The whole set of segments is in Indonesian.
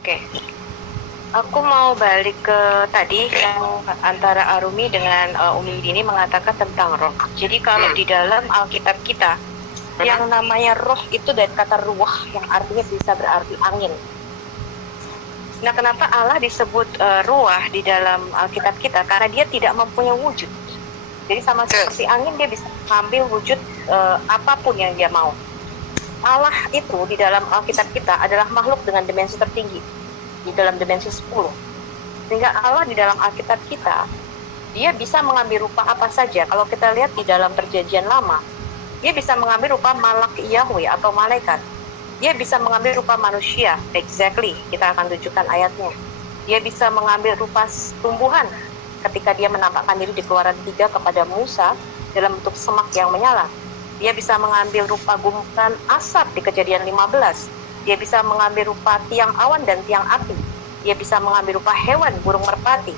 Oke, aku mau balik ke tadi yang antara Arumi dengan Umi Dini mengatakan tentang roh. Jadi kalau di dalam Alkitab kita, yang namanya roh itu dari kata ruah yang artinya bisa berarti angin. Nah, kenapa Allah disebut ruah di dalam Alkitab kita? Karena dia tidak mempunyai wujud. Jadi sama seperti angin, dia bisa mengambil wujud apapun yang dia mau. Allah itu di dalam Alkitab kita adalah makhluk dengan dimensi tertinggi, di dalam dimensi 10. Sehingga Allah di dalam Alkitab kita, dia bisa mengambil rupa apa saja. Kalau kita lihat di dalam Perjanjian Lama, dia bisa mengambil rupa malak Yahweh atau malaikat. Dia bisa mengambil rupa manusia, exactly, kita akan tunjukkan ayatnya. Dia bisa mengambil rupa tumbuhan ketika dia menampakkan diri di Keluaran 3 kepada Musa dalam bentuk semak yang menyala. Dia bisa mengambil rupa gumpulan asap di Kejadian 15. Dia bisa mengambil rupa tiang awan dan tiang api. Dia bisa mengambil rupa hewan, burung merpati.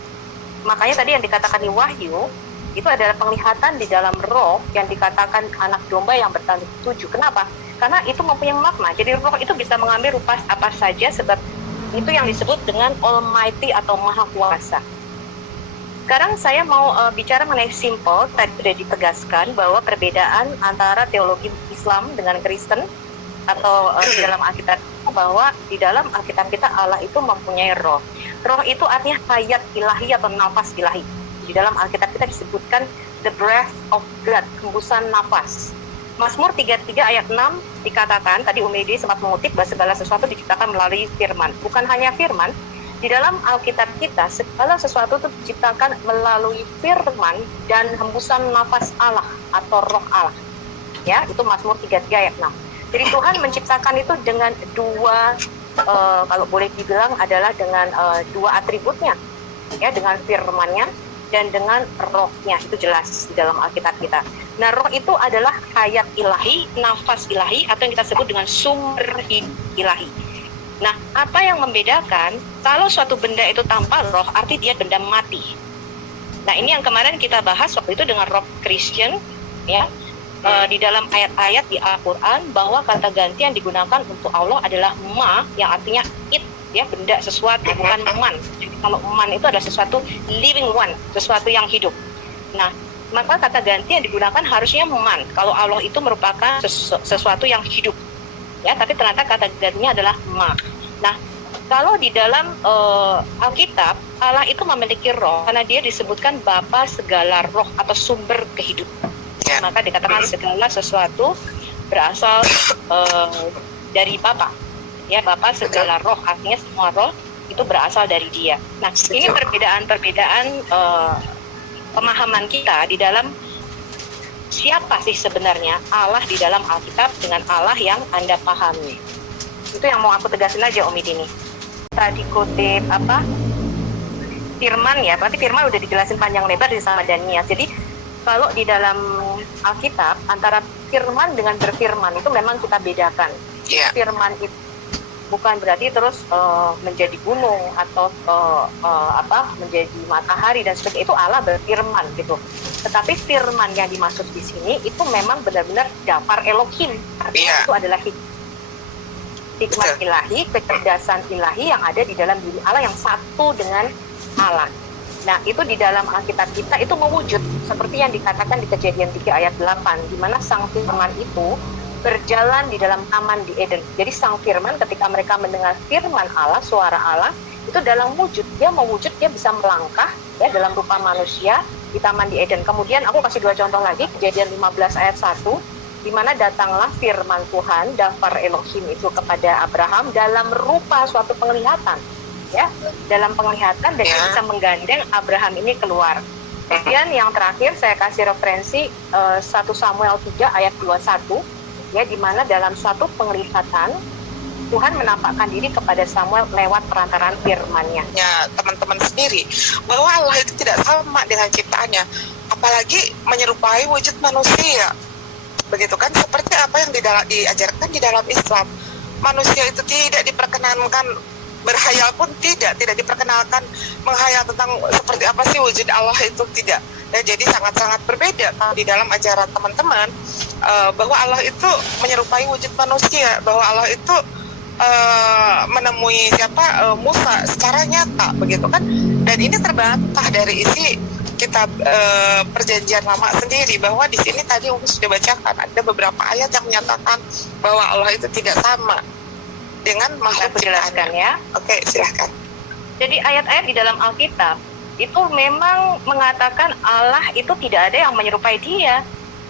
Makanya tadi yang dikatakan di Wahyu, itu adalah penglihatan di dalam roh yang dikatakan anak domba yang bertanduk 7. Kenapa? Karena itu mempunyai makna. Jadi roh itu bisa mengambil rupa apa saja, sebab itu yang disebut dengan Almighty atau Maha Kuasa. Sekarang saya mau bicara mengenai simple. Tadi sudah ditegaskan bahwa perbedaan antara teologi Islam dengan Kristen atau di dalam Alkitab, bahwa di dalam Alkitab kita Allah itu mempunyai roh. Roh itu artinya hayat ilahi atau nafas ilahi. Di dalam Alkitab kita disebutkan the breath of God, hembusan nafas. Mazmur 33 ayat 6 dikatakan, tadi Umedi sempat mengutip, bahwa segala sesuatu diciptakan melalui firman. Bukan hanya firman, di dalam Alkitab kita, segala sesuatu itu diciptakan melalui firman dan hembusan nafas Allah atau roh Allah. Ya, itu Mazmur 33 ayat 6. Jadi Tuhan menciptakan itu dengan dua, kalau boleh dibilang adalah dengan dua atributnya. Ya, dengan firman-Nya dan dengan rohnya, itu jelas di dalam Alkitab kita. Nah, roh itu adalah hayat ilahi, nafas ilahi, atau yang kita sebut dengan sumber hidup ilahi. Nah, apa yang membedakan kalau suatu benda itu tanpa roh, arti dia benda mati. Nah, ini yang kemarin kita bahas waktu itu dengan Rob Christian, ya, di dalam ayat-ayat di Al-Quran, bahwa kata ganti yang digunakan untuk Allah adalah ma, yang artinya it, ya, benda, sesuatu, bukan man. Jadi kalau man itu adalah sesuatu living one, sesuatu yang hidup. Nah, maka kata ganti yang digunakan harusnya man, kalau Allah itu merupakan sesuatu yang hidup. Ya, tapi ternyata kata gantinya adalah ma. Nah, kalau di dalam Alkitab, Allah itu memiliki roh karena dia disebutkan Bapa segala roh atau sumber kehidupan. Maka dikatakan segala sesuatu berasal dari Bapa. Ya, Bapa segala roh, artinya semua roh itu berasal dari Dia. Nah, ini perbedaan-perbedaan pemahaman kita di dalam siapa sih sebenarnya Allah di dalam Alkitab dengan Allah yang Anda pahami. Itu yang mau aku tegasin aja, Om ini. Tadi kutip firman, ya, berarti firman udah dijelasin panjang lebar di sama Daniel. Jadi kalau di dalam Alkitab antara firman dengan berfirman itu memang kita bedakan. Firman itu bukan berarti terus menjadi gunung atau menjadi matahari dan sebagainya, itu Allah berfirman gitu. Tetapi firman yang dimaksud di sini itu memang benar-benar dafar Elohim. Artinya itu adalah hikmat ilahi, kecerdasan ilahi yang ada di dalam diri Allah yang satu dengan Allah. Nah, itu di dalam Alkitab kita itu mewujud seperti yang dikatakan di Kejadian 3 ayat 8, di mana sang firman itu berjalan di dalam taman di Eden. Jadi sang firman ketika mereka mendengar firman Allah, suara Allah, itu dalam wujud, dia mewujud, dia bisa melangkah ya dalam rupa manusia di taman di Eden. Kemudian aku kasih dua contoh lagi, Kejadian 15 ayat 1, di mana datanglah firman Tuhan, dafar Elohim itu kepada Abraham dalam rupa suatu penglihatan. Ya, dalam penglihatan, dan dia bisa menggandeng Abraham ini keluar. Kemudian yang terakhir saya kasih referensi 1 Samuel 3 ayat 21, ya, di mana dalam suatu penglihatan Tuhan menampakkan diri kepada Samuel lewat perantaraan firman-Nya. Ya, teman-teman sendiri, bahwa Allah itu tidak sama dengan ciptaannya, apalagi menyerupai wujud manusia. Begitu kan, seperti apa yang diajarkan di dalam Islam. Manusia itu tidak diperkenankan berhayal pun tidak diperkenalkan menghayal tentang seperti apa sih wujud Allah itu, tidak. Dan jadi sangat-sangat berbeda di dalam ajaran teman-teman, bahwa Allah itu menyerupai wujud manusia, bahwa Allah itu menemui Musa secara nyata begitu kan, dan ini terbantah dari isi kitab Perjanjian Lama sendiri, bahwa di sini tadi Umi sudah bacakan ada beberapa ayat yang menyatakan bahwa Allah itu tidak sama dengan makhluk Aku jelaskan ya. Oke, silahkan. Jadi ayat-ayat di dalam Alkitab itu memang mengatakan Allah itu tidak ada yang menyerupai Dia.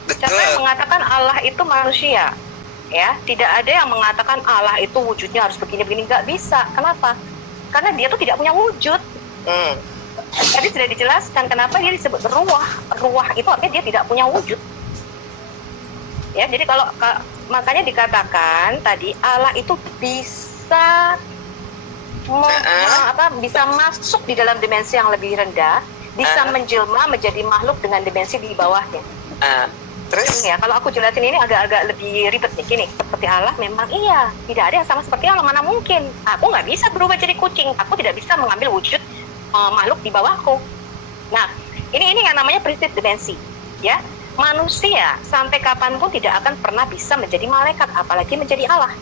Siapa yang mengatakan Allah itu manusia? Ya, tidak ada yang mengatakan Allah itu wujudnya harus begini-begini, nggak bisa. Kenapa? Karena Dia tuh tidak punya wujud. Tadi sudah dijelaskan kenapa Dia disebut ruah. Ruah itu artinya Dia tidak punya wujud. Ya, jadi kalau makanya dikatakan tadi Allah itu bisa bisa masuk di dalam dimensi yang lebih rendah, bisa menjelma menjadi makhluk dengan dimensi di bawahnya. Terus ya, kalau aku jelasin ini agak lebih ribet nih. Gini, seperti Allah memang iya, tidak ada yang sama seperti Allah, mana mungkin. Aku nggak bisa berubah jadi kucing, aku tidak bisa mengambil wujud makhluk di bawahku. Nah, ini yang namanya prinsip dimensi, ya. Manusia sampai kapanpun tidak akan pernah bisa menjadi malaikat, apalagi menjadi Allah.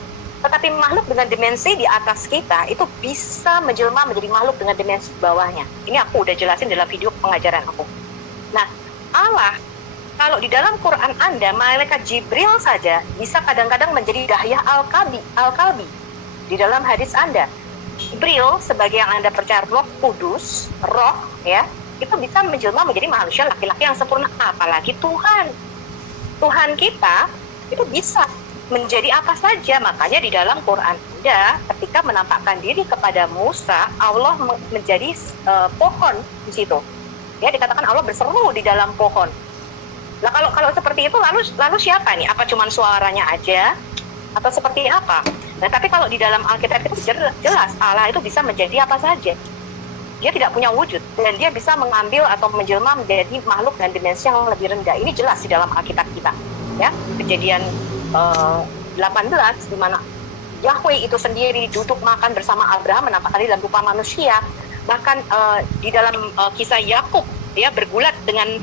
Tetapi makhluk dengan dimensi di atas kita itu bisa menjelma menjadi makhluk dengan dimensi di bawahnya. Ini aku udah jelasin dalam video pengajaran aku. Nah, Allah, kalau di dalam Quran Anda, malaikat Jibril saja bisa kadang-kadang menjadi Dahya Al-Kalbi. Di dalam hadis Anda, Jibril sebagai yang Anda percaya Roh Kudus, roh ya, itu bisa menjelma menjadi manusia laki-laki yang sempurna. Apalagi Tuhan kita itu bisa menjadi apa saja. Makanya di dalam Quran Anda ketika menampakkan diri kepada Musa, Allah menjadi pohon di situ. Ya, dikatakan Allah berseru di dalam pohon. Nah, kalau seperti itu lalu siapa nih? Apa cuma suaranya aja atau seperti apa? Nah, tapi kalau di dalam Alkitab itu jelas Allah itu bisa menjadi apa saja. Dia tidak punya wujud dan dia bisa mengambil atau menjelma menjadi makhluk dan dimensi yang lebih rendah. Ini jelas di dalam Alkitab kita, ya. Kejadian 18 di mana Yahweh itu sendiri duduk makan bersama Abraham menampakkan diri dalam rupa manusia. Bahkan di dalam kisah Yakub, dia bergulat dengan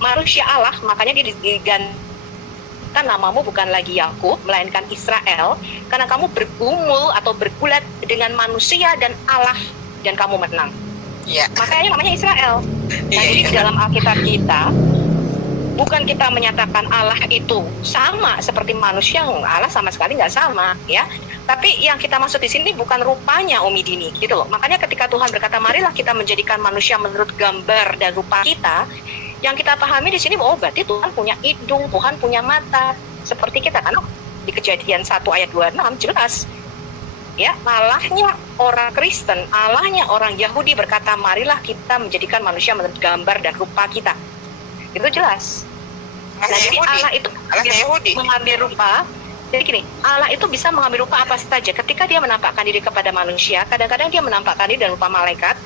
manusia Allah, makanya dia digantikan namamu bukan lagi Yakub melainkan Israel, karena kamu bergumul atau bergulat dengan manusia dan Allah dan kamu menang. Makanya namanya Israel. Nah, jadi di dalam Alkitab kita bukan kita menyatakan Allah itu sama seperti manusia, Allah sama sekali nggak sama, ya. Tapi yang kita maksud di sini bukan rupanya, Umi Dini, gitu loh. Makanya ketika Tuhan berkata, marilah kita menjadikan manusia menurut gambar dan rupa kita, yang kita pahami di sini, oh berarti Tuhan punya hidung, Tuhan punya mata, seperti kita kan. Di Kejadian 1 ayat 26 jelas. Ya, Allahnya orang Kristen, Allahnya orang Yahudi berkata, marilah kita menjadikan manusia menurut gambar dan rupa kita. Itu jelas. Nah, jadi Allah itu mengambil rupa. Jadi gini, Allah itu bisa mengambil rupa apa saja. Ketika dia menampakkan diri kepada manusia, kadang-kadang dia menampakkan diri dalam rupa malaikat.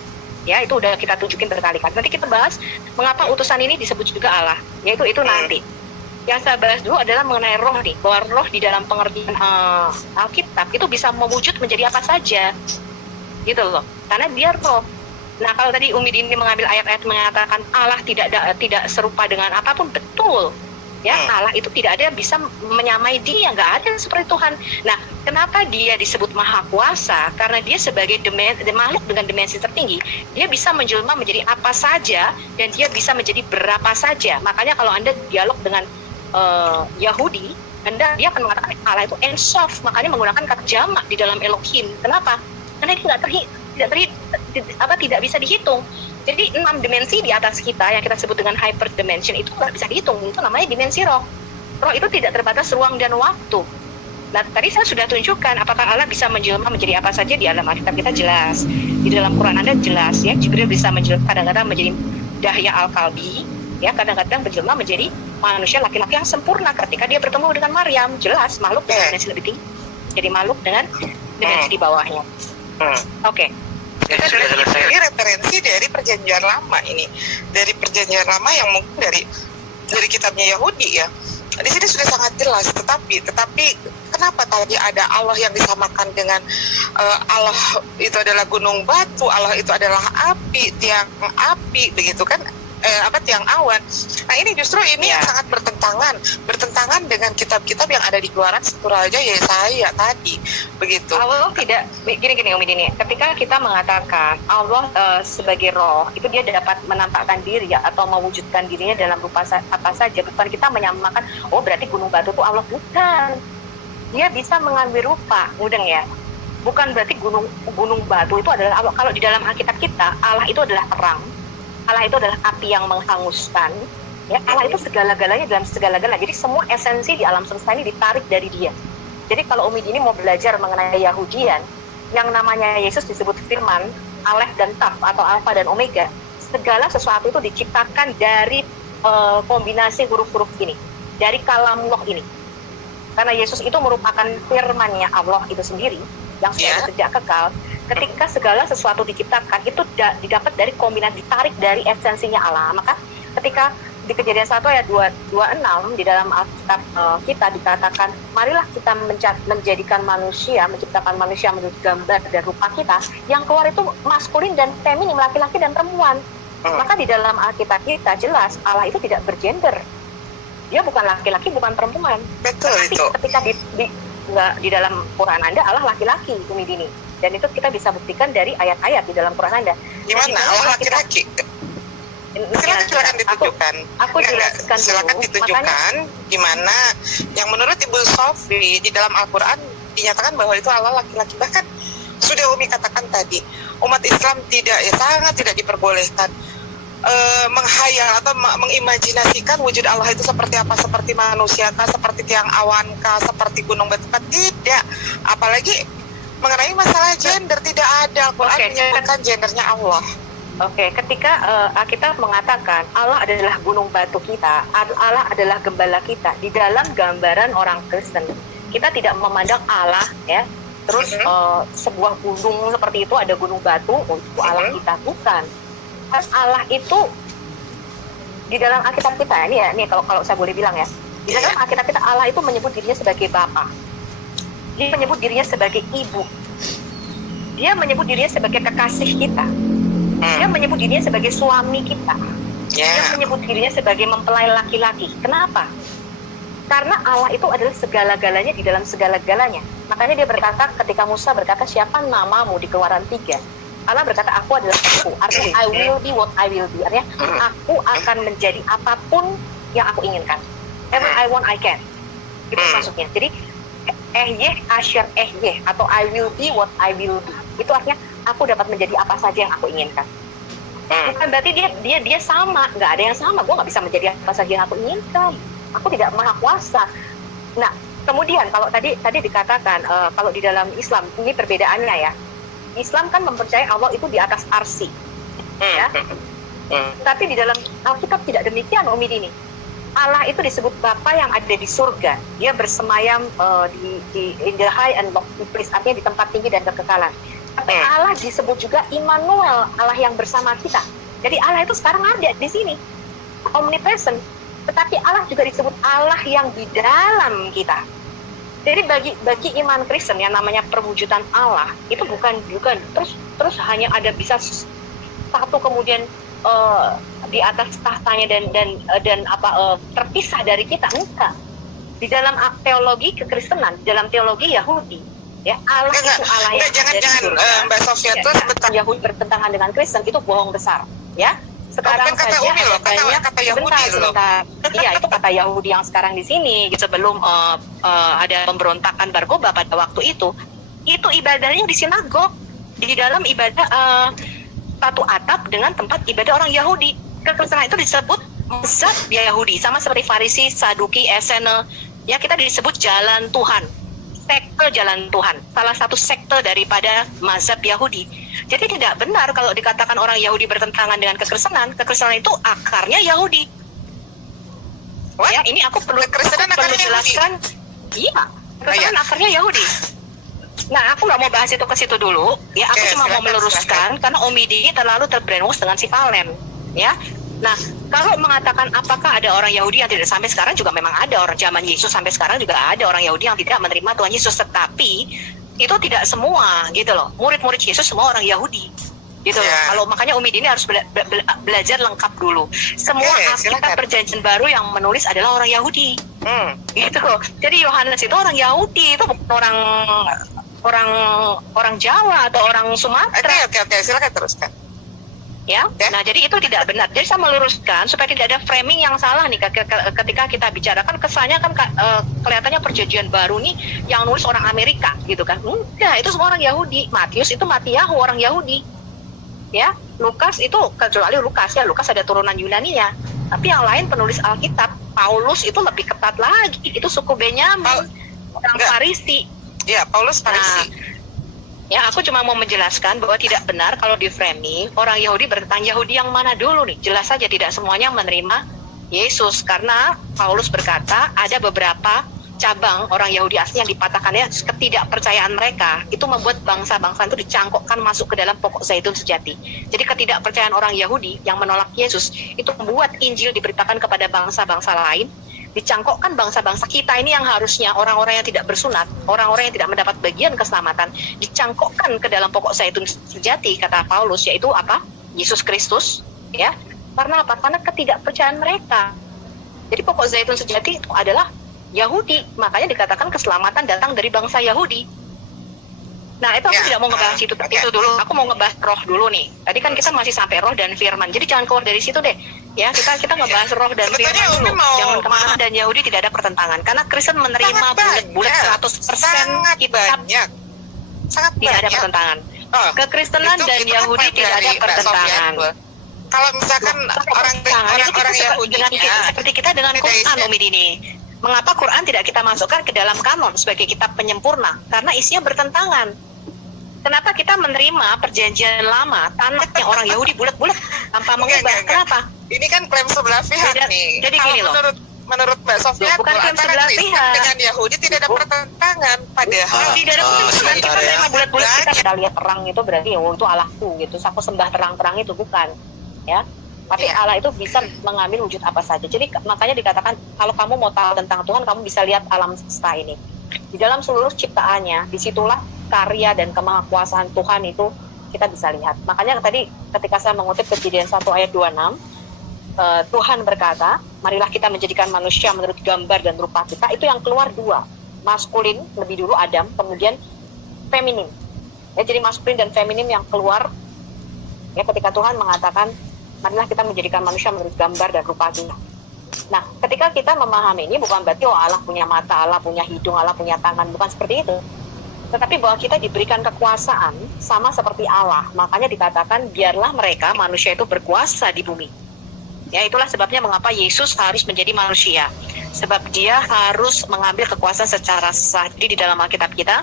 Ya, itu udah kita tunjukin berkali-kali. Nanti kita bahas mengapa utusan ini disebut juga Allah. Yaitu nanti. Yang saya bahas dulu adalah mengenai roh nih, bahwa roh di dalam pengertian Alkitab itu bisa mewujud menjadi apa saja, gitu loh, karena dia roh. Nah, kalau tadi Umi Dini mengambil ayat-ayat mengatakan Allah tidak serupa dengan apapun, betul, ya. Allah itu tidak ada yang bisa menyamai Dia, nggak ada yang seperti Tuhan. Nah, kenapa Dia disebut Maha Kuasa? Karena Dia sebagai makhluk dengan dimensi tertinggi, Dia bisa menjelma menjadi apa saja dan Dia bisa menjadi berapa saja. Makanya kalau Anda dialog dengan Yahudi, dia akan mengatakan Allah itu Ensof, makanya menggunakan kata jamak di dalam Elohim. Kenapa? Karena itu tidak bisa dihitung. Jadi 6 dimensi di atas kita yang kita sebut dengan hyperdimension itu nggak bisa dihitung. Itu namanya dimensi roh. Roh itu tidak terbatas ruang dan waktu. Nah, tadi saya sudah tunjukkan apakah Allah bisa menjelma menjadi apa saja di dalam Alkitab kita jelas. Di dalam Quran Anda jelas, ya. Jibril bisa kadang-kadang menjadi Dahya Al-Kalbi, ya, kadang-kadang menjelma menjadi manusia laki-laki yang sempurna ketika dia bertemu dengan Maryam. Jelas makhluk dengan dimensi lebih tinggi jadi makhluk dengan dimensi di bawahnya. Oke. Ini referensi dari Perjanjian Lama ini, dari Perjanjian Lama yang mungkin dari kitabnya Yahudi, ya. Di sini sudah sangat jelas. Tetapi kenapa tadi ada Allah yang disamakan dengan Allah itu adalah gunung batu, Allah itu adalah api, tiang api, begitu kan? tiang awan. Nah ini justru ini yang sangat bertentangan dengan kitab-kitab yang ada di Keluaran, Surah aja Yesaya tadi, begitu. Allah tidak gini Umi Dini. Ketika kita mengatakan Allah sebagai roh, itu dia dapat menampakkan diri atau mewujudkan dirinya dalam rupa apa saja. Bukan kita menyamakan, oh berarti gunung batu itu Allah, bukan. Dia bisa mengambil rupa, mudeng ya. Bukan berarti gunung batu itu adalah Allah. Kalau di dalam Alkitab kita, Allah itu adalah terang. Allah itu adalah api yang menghanguskan. Ya, Allah itu segala-galanya dalam segala-galanya. Jadi semua esensi di alam semesta ini ditarik dari Dia. Jadi kalau Umi Dini mau belajar mengenai Yahudian, yang namanya Yesus disebut firman, Alef dan Taf atau Alfa dan Omega. Segala sesuatu itu diciptakan dari kombinasi huruf-huruf ini, dari kalam loh ini. Karena Yesus itu merupakan firman-Nya Allah itu sendiri yang sudah sejak kekal. Ketika segala sesuatu diciptakan itu didapat dari kombinasi, ditarik dari esensinya Allah. Maka ketika di Kejadian 1 ayat 26 di dalam Alkitab kita dikatakan, marilah kita menciptakan manusia menurut gambar dan rupa kita, yang keluar itu maskulin dan feminim, laki-laki dan perempuan. Maka di dalam Alkitab kita jelas Allah itu tidak bergender. Dia bukan laki-laki, bukan perempuan. Betul. Tapi itu ketika di dalam Quran Anda Allah laki-laki, Umi Dini. Dan itu kita bisa buktikan dari ayat-ayat di dalam Quran Anda. Gimana? Allah laki-laki? Silakan ditunjukkan. Aku jelaskan silakan dulu. Ditunjukkan makanya, gimana yang menurut Ibu Sofi di dalam Al-Quran dinyatakan bahwa itu Allah laki-laki. Bahkan sudah Umi katakan tadi, umat Islam sangat tidak diperbolehkan menghayal atau mengimajinasikan wujud Allah itu seperti apa, seperti manusia kah, seperti tiang awan kah, seperti gunung batu kah, tidak. Apalagi mengenai masalah gender, tidak ada Al-Quran menyebutkan gendernya Allah. Ketika kita mengatakan Allah adalah gunung batu kita, Allah adalah gembala kita, di dalam gambaran orang Kristen, kita tidak memandang Allah ya, terus sebuah gunung seperti itu ada gunung batu untuk Allah kita, bukan. Allah itu di dalam Alkitab kita ini kalau saya boleh bilang ya, di dalam Alkitab kita Allah itu menyebut dirinya sebagai Bapa, dia menyebut dirinya sebagai Ibu, dia menyebut dirinya sebagai kekasih kita, dia menyebut dirinya sebagai suami kita, dia menyebut dirinya sebagai mempelai laki-laki. Kenapa? Karena Allah itu adalah segala-galanya di dalam segala-galanya. Makanya dia berkata, ketika Musa berkata, siapa namamu di Keluaran 3, Allah berkata, aku adalah aku. Artinya I will be what I will be. Artinya aku akan menjadi apapun yang aku inginkan. Whatever I want, I can. Itu maksudnya. Jadi Ehyeh Asher Ehyeh atau I will be what I will be. Itu artinya aku dapat menjadi apa saja yang aku inginkan. Bukan berarti dia sama. Nggak ada yang sama. Gue nggak bisa menjadi apa saja yang aku inginkan. Aku tidak maha kuasa. Nah, kemudian kalau tadi dikatakan kalau di dalam Islam ini perbedaannya ya. Islam kan mempercayai Allah itu di atas arsy, ya. Tapi di dalam Alkitab tidak demikian, Umi Dini. Allah itu disebut Bapa yang ada di surga. Dia bersemayam di in the high and lofty place, artinya di tempat tinggi dan kekekalan. Tapi Allah disebut juga Immanuel, Allah yang bersama kita. Jadi Allah itu sekarang ada di sini, omnipresent. Tetapi Allah juga disebut Allah yang di dalam kita. Jadi bagi iman Kristen yang namanya perwujudan Allah itu bukan terus hanya ada bisa satu kemudian di atas tahtanya dan terpisah dari kita, enggak. Di dalam teologi kekristenan, dalam teologi Yahudi, ya Allah itu Allah yang jangan Mbak Sofia tuh sebentar. Yahudi bertentangan dengan Kristen itu bohong besar, ya. Sekarang kata saja Umi loh, kata Yahudi sebentar. Iya, itu kata Yahudi yang sekarang di sini. Sebelum ada pemberontakan Bar-Kokhba pada waktu itu ibadahnya di sinagog, di dalam ibadah satu atap dengan tempat ibadah orang Yahudi. Kekristenan itu disebut mazhab Yahudi, sama seperti Farisi, Saduki, Esene. Ya, kita disebut jalan Tuhan, sekte jalan Tuhan, salah satu sekte daripada mazhab Yahudi. Jadi tidak benar kalau dikatakan orang Yahudi bertentangan dengan kekristenan. Kekristenan itu akarnya Yahudi. Ya, ini aku perlu jelaskan. Iya, kekristenan akarnya Yahudi. Nah, aku nggak mau bahas itu ke situ dulu. Ya, aku cuma mau meluruskan karena Umi Dini terlalu terbrainwash dengan si Valen. Ya, nah kalau mengatakan apakah ada orang Yahudi yang tidak, sampai sekarang juga memang ada orang zaman Yesus, sampai sekarang juga ada orang Yahudi yang tidak menerima Tuhan Yesus, tetapi itu tidak semua gitu loh. Murid-murid Yesus semua orang Yahudi. gitu. Kalau makanya Umi Dini harus belajar lengkap dulu. Semua Alkitab Perjanjian Baru yang menulis adalah orang Yahudi. Gitu. Jadi Yohanes itu orang Yahudi, itu bukan orang Jawa atau orang Sumatera. Oke, silakan teruskan. Ya, nah jadi itu tidak benar. Jadi saya meluruskan supaya tidak ada framing yang salah nih ketika kita bicarakan, kesannya kan kelihatannya Perjanjian Baru nih yang nulis orang Amerika gitu kan. Enggak, itu semua orang Yahudi. Matius itu Matiyahu, orang Yahudi. Ya, Lukas itu kecuali Lukas ada turunan Yunani-nya. Tapi yang lain penulis Alkitab, Paulus itu lebih ketat lagi. Itu suku Benyamin, orang Farisi. Iya, Paulus Farisi. Ya, aku cuma mau menjelaskan bahwa tidak benar kalau di framing orang Yahudi bertanya Yahudi yang mana dulu nih. Jelas saja tidak semuanya menerima Yesus, karena Paulus berkata ada beberapa cabang orang Yahudi asli yang dipatahkannya ketidakpercayaan mereka itu membuat bangsa-bangsa itu dicangkokkan masuk ke dalam pokok zaitun sejati. Jadi ketidakpercayaan orang Yahudi yang menolak Yesus itu membuat Injil diberitakan kepada bangsa-bangsa lain, dicangkokkan bangsa-bangsa kita ini yang harusnya orang-orang yang tidak bersunat, orang-orang yang tidak mendapat bagian keselamatan, dicangkokkan ke dalam pokok zaitun sejati, kata Paulus, yaitu apa? Yesus Kristus, ya. Karena apa? Karena ketidakpercayaan mereka. Jadi pokok zaitun sejati itu adalah Yahudi, makanya dikatakan keselamatan datang dari bangsa Yahudi. Nah, itu aku tidak mau ngebahas itu dulu. Aku mau ngebahas roh dulu nih. Tadi kan kita masih sampai roh dan firman. Jadi jangan keluar dari situ deh. Ya, kita ngebahas roh dan firman dulu. Jangan kemana dan Yahudi tidak ada pertentangan. Karena Kristen menerima bulat-bulat 100% kitab. Sangat tidak ada pertentangan. Kekristenan dan Yahudi tidak ada pertentangan. Kalau misalkan orang Yahudi seperti kita dengan Quran, Umi Dini. Mengapa Quran tidak kita masukkan ke dalam kanon sebagai kitab penyempurna? Karena isinya bertentangan. Kenapa kita menerima perjanjian lama, tanahnya orang Yahudi bulat-bulat tanpa mengubah? Kenapa? Ini kan klaim sebelah pihak nih. Jadi gini loh. Menurut Mbak Sofia, bukan klaim sebelah pihak. Dengan Yahudi tidak ada pertentangan. Padahal tidak ada pertentangan. Kita menerima bulat-bulat, kita lihat terang itu berarti itu Allahku gitu. Aku sembah terang-terang itu bukan. Ya. Tapi Allah itu bisa mengambil wujud apa saja. Jadi makanya dikatakan kalau kamu mau tahu tentang Tuhan, kamu bisa lihat alam semesta ini. Di dalam seluruh ciptaannya, disitulah karya dan kemahakuasaan Tuhan itu kita bisa lihat. Makanya tadi ketika saya mengutip Kejadian 1 ayat 26, Tuhan berkata, marilah kita menjadikan manusia menurut gambar dan rupa kita. Itu yang keluar dua, maskulin lebih dulu Adam, kemudian feminin. Ya, jadi maskulin dan feminin yang keluar. Ya, ketika Tuhan mengatakan marilah kita menjadikan manusia menurut gambar dan rupa kita. Nah, ketika kita memahami ini bukan berarti Allah punya mata, Allah punya hidung, Allah punya tangan, bukan seperti itu. Tetapi bahwa kita diberikan kekuasaan sama seperti Allah. Makanya dikatakan biarlah mereka manusia itu berkuasa di bumi. Ya, itulah sebabnya mengapa Yesus harus menjadi manusia. Sebab dia harus mengambil kekuasaan secara sah. Jadi di dalam Alkitab kita,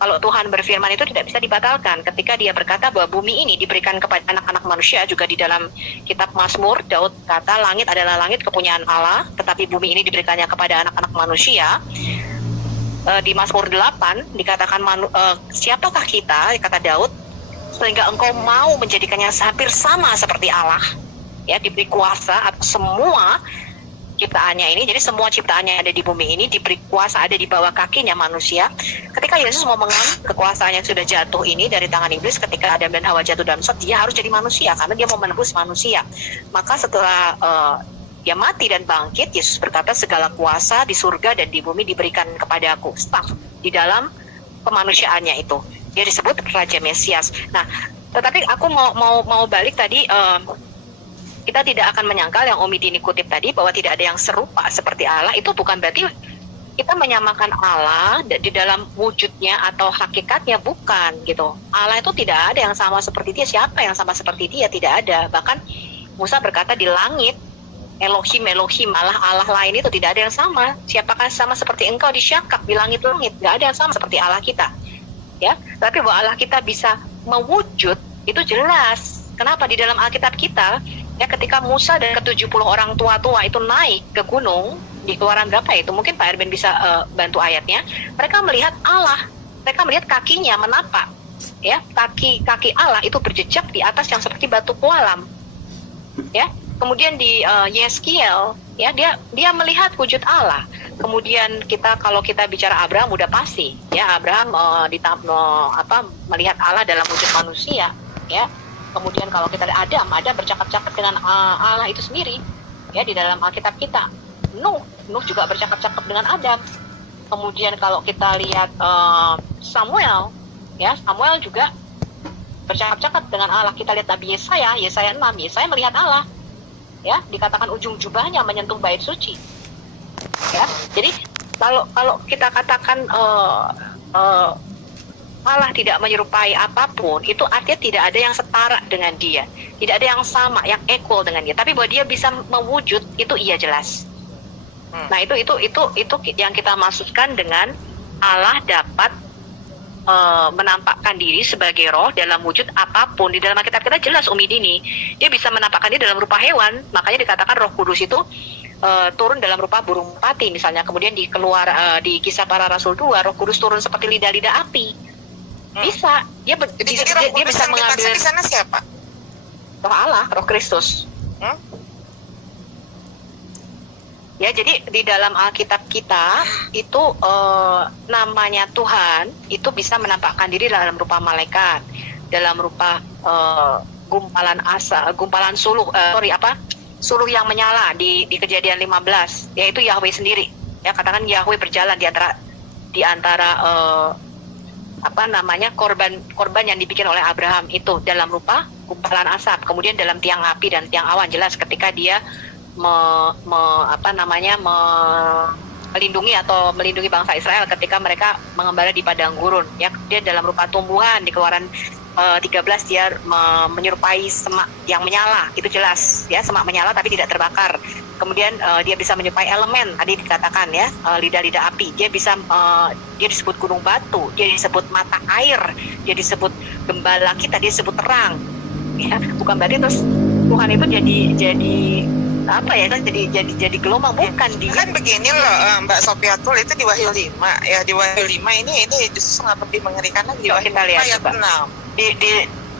kalau Tuhan berfirman itu tidak bisa dibatalkan. Ketika dia berkata bahwa bumi ini diberikan kepada anak-anak manusia, juga di dalam kitab Mazmur, Daud kata langit adalah langit kepunyaan Allah, tetapi bumi ini diberikannya kepada anak-anak manusia. Di Mazmur 8 dikatakan siapakah kita, kata Daud, sehingga engkau mau menjadikannya hampir sama seperti Allah, ya, diberi kuasa atas semua ciptaannya ini. Jadi semua ciptaannya yang ada di bumi ini diberi kuasa, ada di bawah kakinya manusia. Ketika Yesus mau mengambil kekuasaan yang sudah jatuh ini dari tangan iblis, ketika Adam dan Hawa jatuh dalam dosa, dia harus jadi manusia karena dia mau menebus manusia. Maka setelah dia mati dan bangkit, Yesus berkata segala kuasa di surga dan di bumi diberikan kepadaku. Staf di dalam kemanusiaannya itu. Dia disebut Raja Mesias. Nah, tetapi aku mau balik tadi. Kita tidak akan menyangkal yang Umi Dini kutip tadi bahwa tidak ada yang serupa seperti Allah. Itu bukan berarti kita menyamakan Allah di dalam wujudnya atau hakikatnya, bukan gitu. Allah itu tidak ada yang sama seperti dia. Siapa yang sama seperti dia? Tidak ada. Bahkan Musa berkata di langit, Elohim, Allah lain itu tidak ada yang sama. Siapakah sama seperti engkau di syakak di langit-langit? Tidak ada yang sama seperti Allah kita. Ya, tapi bahwa Allah kita bisa mewujud itu jelas. Kenapa? Di dalam Alkitab kita, ya, ketika Musa dan ke-70 orang tua-tua itu naik ke gunung, di Keluaran berapa itu? Mungkin Pak Erben bisa bantu ayatnya. Mereka melihat Allah, mereka melihat kakinya menapak. Ya, kaki Allah itu berjejak di atas yang seperti batu kualam. Ya, kemudian di Yeskiel, ya, dia melihat wujud Allah. Kemudian kalau kita bicara Abraham udah pasti, ya, Abraham melihat Allah dalam wujud manusia, ya. Kemudian kalau kita lihat Adam bercakap-cakap dengan Allah itu sendiri, ya, di dalam Alkitab kita. Nuh juga bercakap-cakap dengan Adam. Kemudian kalau kita lihat Samuel, ya, Samuel juga bercakap-cakap dengan Allah. Kita lihat Nabi Yesaya 6, Yesaya melihat Allah, ya, dikatakan ujung jubahnya menyentuh bait suci, ya. Jadi kalau kita katakan Allah tidak menyerupai apapun, itu artinya tidak ada yang setara dengan dia, tidak ada yang sama, yang equal dengan dia. Tapi bahwa dia bisa mewujud, itu iya jelas. Nah, itu yang kita maksudkan dengan Allah dapat menampakkan diri sebagai roh dalam wujud apapun. Di dalam Alkitab kita jelas, Umi Dini, dia bisa menampakkan diri dalam rupa hewan. Makanya dikatakan Roh Kudus itu turun dalam rupa burung merpati misalnya. Kemudian di Kisah Para Rasul 2, Roh Kudus turun seperti lidah api. Bisa, dia bisa mengambil. Di sana siapa? Roh Allah, Roh Kristus. Ya, jadi di dalam Alkitab kita itu namanya Tuhan itu bisa menampakkan diri dalam rupa malaikat, dalam rupa gumpalan suluh yang menyala di Kejadian 15, yaitu Yahweh sendiri. Ya, katakan Yahweh berjalan di antara korban yang dibikin oleh Abraham itu dalam rupa gumpalan asap, kemudian dalam tiang api dan tiang awan. Jelas ketika dia melindungi bangsa Israel ketika mereka mengembara di padang gurun, ya. Dia dalam rupa tumbuhan. Di Keluaran 13 dia menyerupai semak yang menyala, itu jelas, ya, semak menyala tapi tidak terbakar. Kemudian dia bisa menyerupai elemen, tadi dikatakan, ya, lidah api. Dia disebut gunung batu, dia disebut mata air, dia disebut gembala kita, dia disebut terang, ya. Bukan berarti terus Tuhan itu jadi gelombang, bukan. Dia kan begini loh, Mbak Sofiatul, itu di Wahyu 5, ya. Di Wahyu 5 ini justru sangat lebih mengerikan lagi. Di Wahyu kita lihat, ayat 6.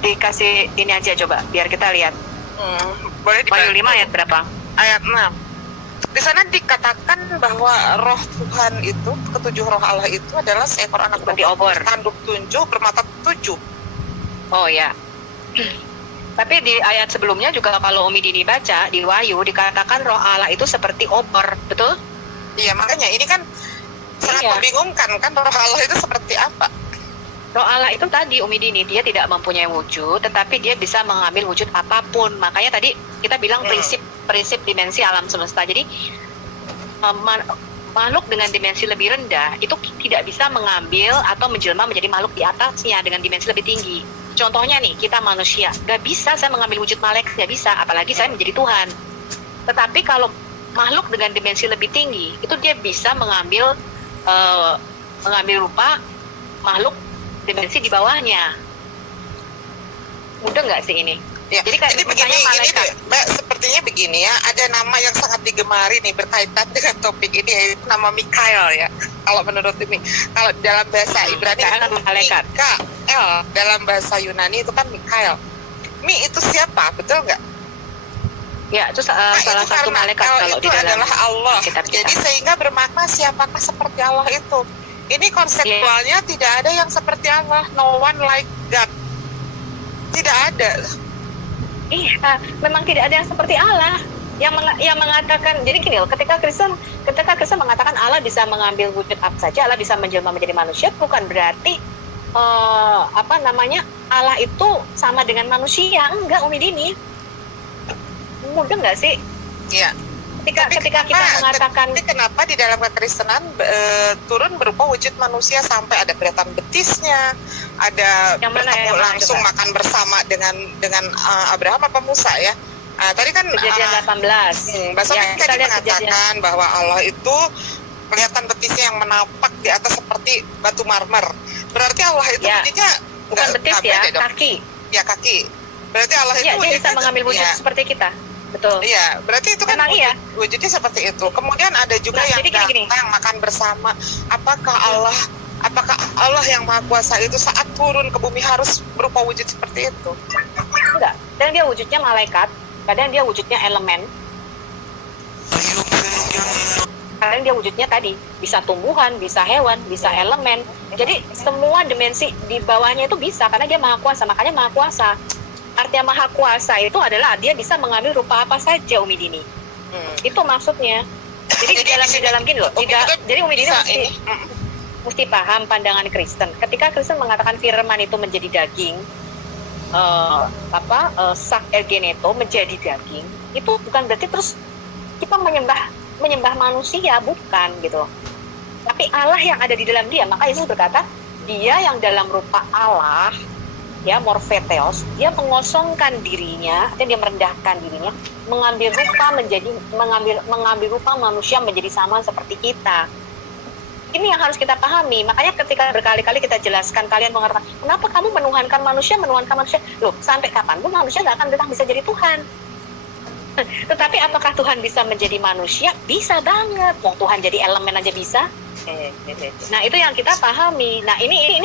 Dikasih ini aja coba biar kita lihat. Boleh dibantu? Wahyu 5 ayat berapa? Ayat 6. Di sana dikatakan bahwa roh Tuhan itu, ketujuh roh Allah itu adalah seekor anak seperti obor, tanduk 7, bermata 7. Oh ya. Tapi di ayat sebelumnya juga kalau Umi Dini baca di Wahyu dikatakan roh Allah itu seperti obor, betul? Iya, makanya ini kan sangat membingungkan kan, roh Allah itu seperti apa? Roh Allah itu tadi, Umi Dini, dia tidak mempunyai wujud, tetapi dia bisa mengambil wujud apapun. Makanya tadi kita bilang prinsip dimensi alam semesta. Jadi makhluk dengan dimensi lebih rendah itu tidak bisa mengambil atau menjelma menjadi makhluk di atasnya dengan dimensi lebih tinggi. Contohnya nih, kita manusia, gak bisa saya mengambil wujud malaikat, gak bisa, apalagi saya menjadi Tuhan. Tetapi kalau makhluk dengan dimensi lebih tinggi, itu dia bisa mengambil rupa makhluk dimensi di bawahnya. Mudah nggak sih ini? Ya, jadi begini, Mbak, sepertinya begini, ya, ada nama yang sangat digemari nih berkaitan dengan topik ini, yaitu nama Mikael, ya. Kalau menurut ini, kalau dalam bahasa Ibrani itu malaikat. Mikael, dalam bahasa Yunani itu kan Mikael. Itu siapa, betul nggak? Ya, itu salah satu malaikat kalau itu di dalam adalah Allah. kita. Jadi sehingga bermakna siapakah seperti Allah itu. Ini konseptualnya tidak ada yang seperti Allah, no one like God. Tidak ada. Iya, memang tidak ada yang seperti Allah. Yang mengatakan, jadi gini loh, ketika Kristen mengatakan Allah bisa mengambil wujud apa saja, Allah bisa menjelma menjadi manusia, bukan berarti Allah itu sama dengan manusia. Enggak, Umi Dini. Mudah nggak sih? Iya. Ketika kita mengatakan, kenapa di dalam kekristenan turun berupa wujud manusia sampai ada kelihatan betisnya, ada bertemu langsung makan bersama dengan Abraham apa Musa, ya. Tadi kan Kejadian 18. Mbak Sofi tadi mengatakan bahwa Allah itu kelihatan betisnya yang menapak di atas seperti batu marmer. Berarti Allah itu wujudnya bukan betis, ya, kaki. Ya, kaki. Berarti Allah itu dia bisa mengambil wujud seperti kita. Betul. Iya, berarti itu kan wujudnya seperti itu. Kemudian ada juga yang datang makan bersama. Apakah Allah yang Maha Kuasa itu saat turun ke bumi harus berupa wujud seperti itu? Enggak. Dan dia wujudnya malaikat, kadang dia wujudnya elemen. Kadang dia wujudnya tadi bisa tumbuhan, bisa hewan, bisa elemen. Jadi semua dimensi di bawahnya itu bisa karena dia Maha Kuasa, makanya Maha Kuasa. artinya maha kuasa itu adalah dia bisa mengambil rupa apa saja, Umi Dini. Itu maksudnya. Jadi di dalam gini loh. Jadi Umi Dini mesti paham pandangan Kristen. Ketika Kristen mengatakan firman itu menjadi daging, sak ergeneto menjadi daging, itu bukan berarti terus kita menyembah manusia, bukan gitu. Tapi Allah yang ada di dalam dia. Maka Yesus berkata, dia yang dalam rupa Allah, ya morpheteos, dia mengosongkan dirinya, dan dia merendahkan dirinya, mengambil rupa manusia menjadi sama seperti kita. Ini yang harus kita pahami. Makanya ketika berkali-kali kita jelaskan, kalian mengatakan, kenapa kamu menuhankan manusia? Loh, sampai kapanpun manusia gak akan bisa jadi Tuhan. Tetapi apakah Tuhan bisa menjadi manusia? Bisa banget. Mau Tuhan jadi elemen aja bisa. Nah, itu yang kita pahami. Nah, ini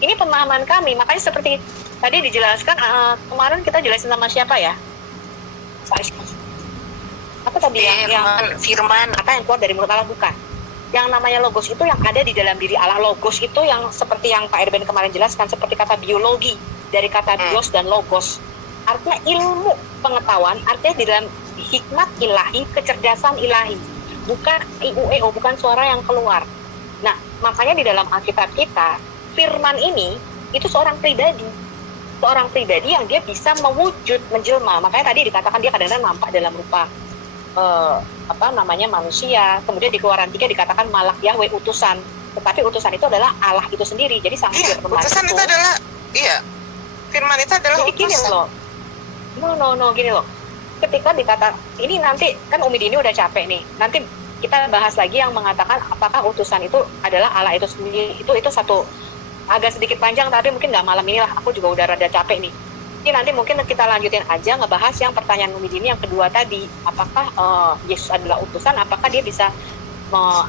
ini pemahaman kami. Makanya seperti tadi dijelaskan, kemarin kita jelasin sama siapa ya? Apa tadi yang firman apa yang keluar dari mulut Allah? Bukan. Yang namanya logos itu yang ada di dalam diri Allah. Logos itu yang seperti yang Pak Erben kemarin jelaskan, seperti kata biologi, dari kata bios dan logos. Artinya ilmu pengetahuan, artinya di dalam hikmat ilahi, kecerdasan ilahi. Bukan IUEO, bukan suara yang keluar. Nah, makanya di dalam Alkitab kita, firman ini itu seorang pribadi yang dia bisa mewujud, menjelma. Makanya tadi dikatakan dia kadang-kadang nampak dalam rupa manusia. Kemudian di Keluaran 3 dikatakan malak Yahweh, utusan. Tetapi utusan itu adalah Allah itu sendiri. Jadi sang firman utusan itu adalah firman itu adalah jadi utusan. Gini loh. Gini loh. Ketika dikata ini nanti kan Umi Dini udah capek nih. Nanti kita bahas lagi yang mengatakan apakah utusan itu adalah Allah itu sendiri. Itu satu agak sedikit panjang, tapi mungkin nggak malam inilah. Aku juga udah rada capek nih. Jadi nanti mungkin kita lanjutin aja ngebahas yang pertanyaan Umi Dini yang kedua tadi. Apakah Yesus adalah utusan? Apakah dia bisa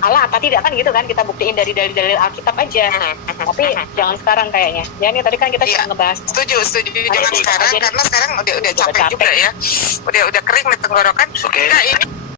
Allah apa tidak, kan gitu kan, kita buktiin dari dalil Alkitab aja. Tapi jangan sekarang kayaknya. Ya ini tadi kan kita ngebahas. Setuju. Jangan sekarang karena sekarang udah capek juga ya. Udah kering nih tenggorokan. Nah, ini